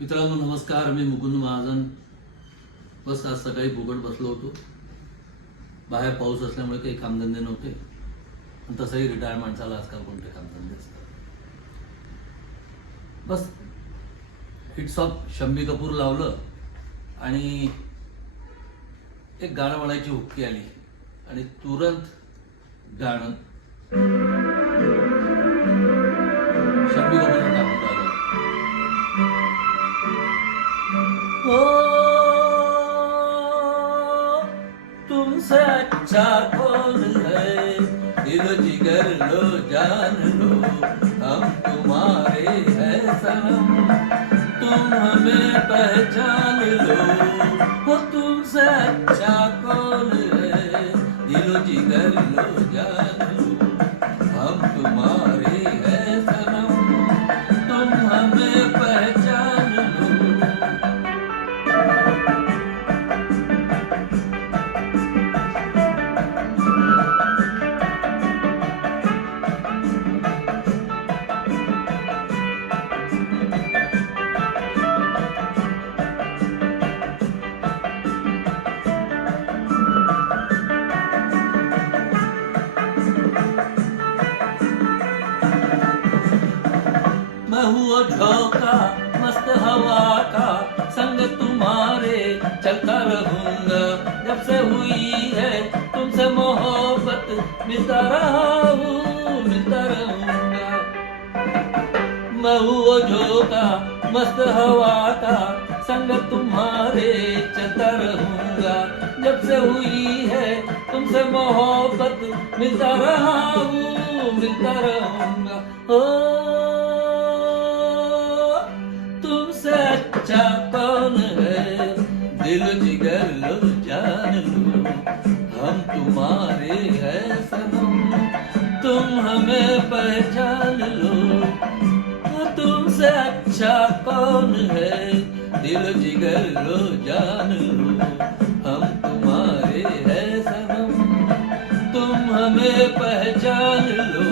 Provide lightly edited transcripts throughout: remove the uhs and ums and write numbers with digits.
मित्रांनो नमस्कार. मी मुकुंद महाजन. बस आज सकाळी फुकट बसलो होतो. बाहेर पाऊस असल्यामुळे काही कामधंदे नव्हते आणि तसंही रिटायर्ड माणसाला आजकाल कोणते कामधंदे असतात. बस हिट्स ऑफ शम्मी कपूर लावलं आणि एक गाणं म्हणायची हुक्की आली आणि तुरंत गाणं शम्मी कपूरचं टाकून आलं. ओ तुमसे अच्छा कौन है, दिल जिगर लो जान लो, हम तुम्हारे हैं सनम, तुम हमें पहचान लो. वो तुमसे अच्छा कौन है, दिल जिगर लो जान लो, हम तुम्हारे हैं सनम, तुम हमें पहचान लो. मैं हूँ झोंका मस्त हवा का, संग तुम्हारे चलता रहूंगा. जब से हुई है तुमसे मोहब्बत, मिलता रहा हूँ मिलता रहूंगा. मैं हूँ झोंका मस्त हवा का, संग तुम्हारे चलता रहूंगा. जब से हुई है तुमसे मोहब्बत, मिलता रहा हूँ मिलता रहूंगा. ओ तुमसे अच्छा कौन है, दिल जिगर लो जान लो, हम तुम्हारे हैं सनम, तुम हमें पहचान लो. तुमसे अच्छा कौन है, दिल जिगर लो जान लो, हम तुम्हारे हैं सनम, तुम हमें पहचान लो.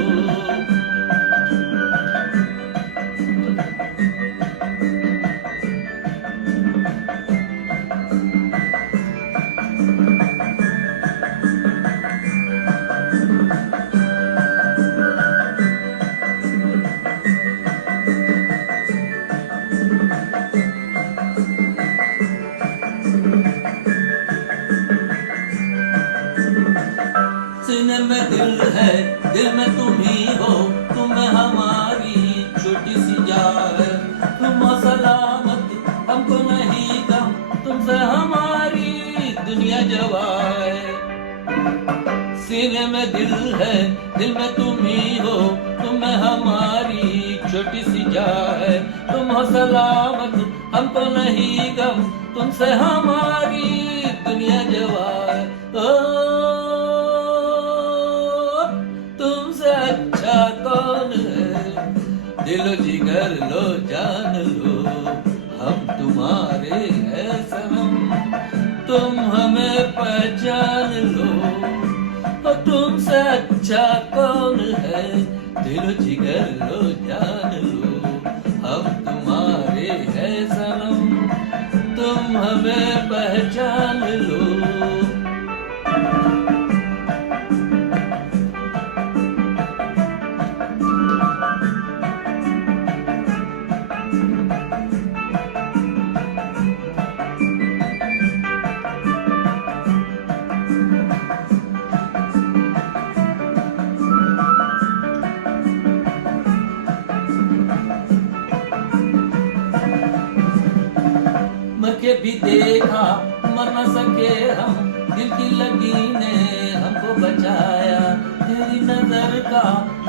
सीने में दिल है, दिल में तुम ही हो, तुम में हमारी छोटी सी जान है. तुम हो सलामत, हमको नहीं गम, तुमसे हमारी दुनिया जवा है. सीने में दिल है, दिल में तुम ही हो, तुम में हमारी छोटी सी जान है. तुम हो सलामत, हमको नहीं गम, तुमसे हमारी दुनिया जवा है. ओ अच्छा कौन है, दिल जिगर लो जान लो, हम तुम्हारे हैं सनम, तुम हमें पहचान लो. तुमसे अच्छा कौन है, दिल जिगर लो जान लो, हम तुम्हारे हैं सनम, तुम हमें पहचान लो. मर भी देखा मर न सके हम, दिल की लगी ने हमको बचाया. तेरी नजर का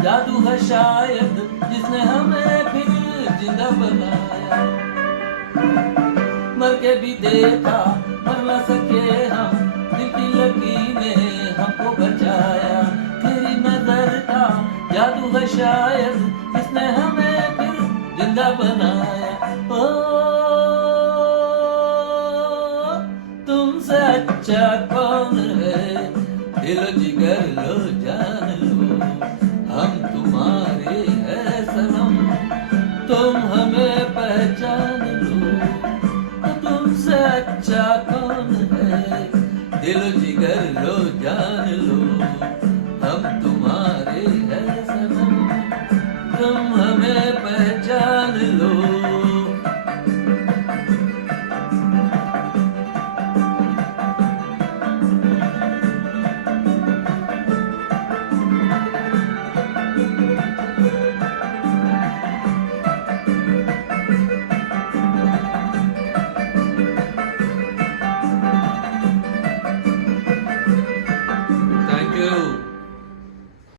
जादू है शायद, जिसने हमें फिर जिंदा बनाया. मर के भी देखा मर न सके हम, दिल की लगी ने हमको बचाया. तेरी नजर का जादू है शायद, जिसने हमें फिर जिंदा बनाया. ओ तुमसे अच्छा कौन है, दिल जिगर लो जान